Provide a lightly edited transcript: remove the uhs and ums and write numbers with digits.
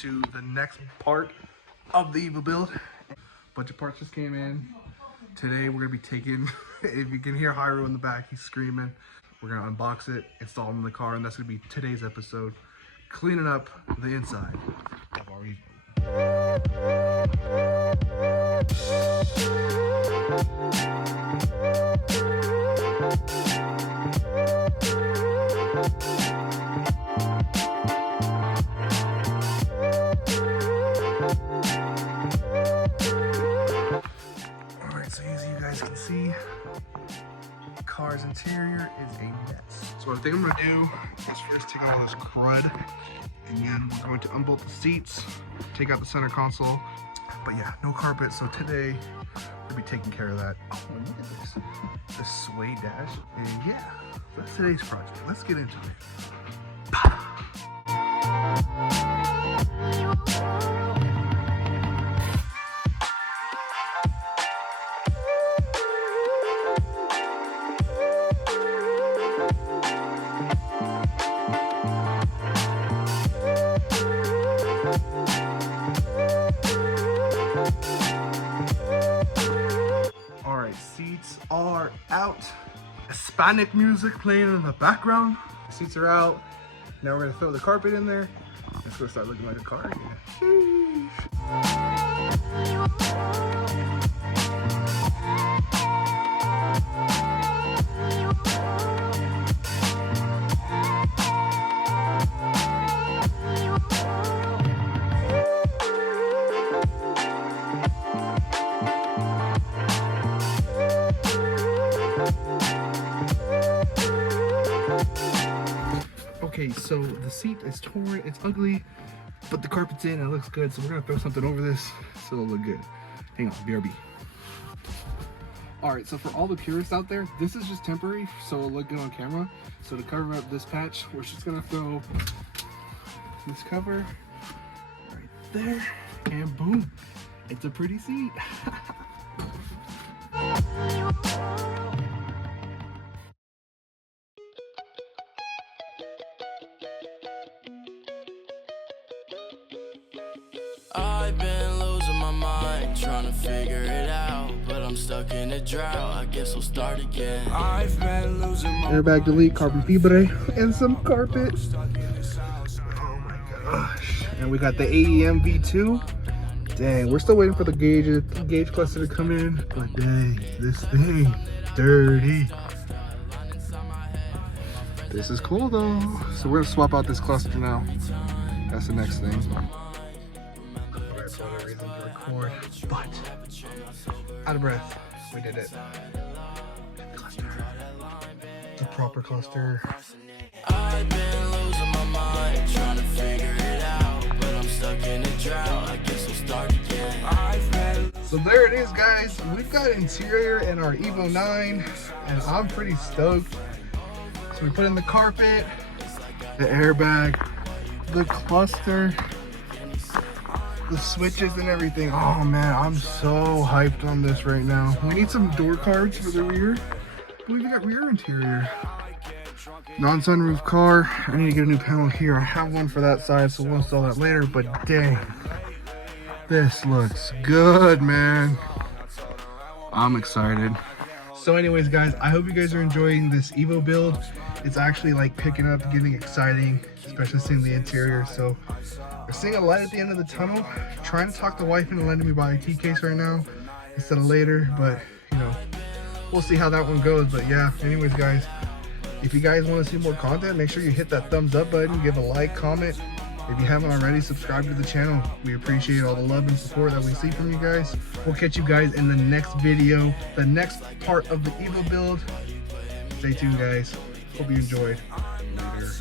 to the next part of the Evo build. A bunch of parts just came in. Today we're gonna be taking, if you can hear Hyro in the back, he's screaming. We're gonna unbox it, install it in the car, and that's gonna be today's episode. Cleaning up the inside of our Evo. Alright, so as you guys can see, the car's interior is a mess. So what I think I'm gonna do is first take out all this crud, and then we're going to unbolt the seats, take out the center console. But yeah, no carpet, so today we'll be taking care of that. Oh, look at this. The suede dash. And yeah, that's today's project. Let's get into it. Seats are out. Hispanic music playing in the background. The seats are out. Now we're gonna throw the carpet in there. It's gonna start looking like a car again. Sheesh. Okay, so the seat is torn, it's ugly, but the carpet's in and it looks good, so we're gonna throw something over this so it'll look good. Hang on, BRB. Alright, so for all the purists out there, this is just temporary, so it'll look good on camera. So to cover up this patch, we're just gonna throw this cover right there, and boom, it's a pretty seat. I've been losing my mind, trying to figure it out, but I'm stuck in a drought. I guess I'll start again. I've been losing my airbag delete, carbon fibre, and some carpet. Oh my gosh. And we got the AEM V2. Dang, we're still waiting for the gauge cluster to come in. But dang, this thing, dirty. This is cool though. So we're gonna swap out this cluster now. That's the next thing. Record, but out of breath, we did it. Cluster, the proper cluster. I've been losing my mind, trying to figure it out, but I'm stuck in a drought. I guess I'll start again. So there it is, guys. We've got interior in our Evo 9, and I'm pretty stoked. So we put in the carpet, the airbag, the cluster, the switches and everything. Oh man, I'm so hyped on this right now. We need some door cards for the rear. We even got rear interior. Non-sunroof car. I need to get a new panel here. I have one for that side, so we'll install that later, but dang, this looks good, man. I'm excited. So anyways, guys, I hope you guys are enjoying this Evo build. It's actually like picking up, getting exciting, especially seeing the interior. So we're seeing a light at the end of the tunnel. Trying to talk the wife into letting me buy a key case right now instead of later, but you know, we'll see how that one goes. But yeah, anyways, guys, if you guys want to see more content, make sure you hit that thumbs up button, give a like, comment. If you haven't already, subscribe to the channel. We appreciate all the love and support that we see from you guys. We'll catch you guys in the next video, the next part of the Evo build. Stay tuned, guys. Hope you enjoyed. Later.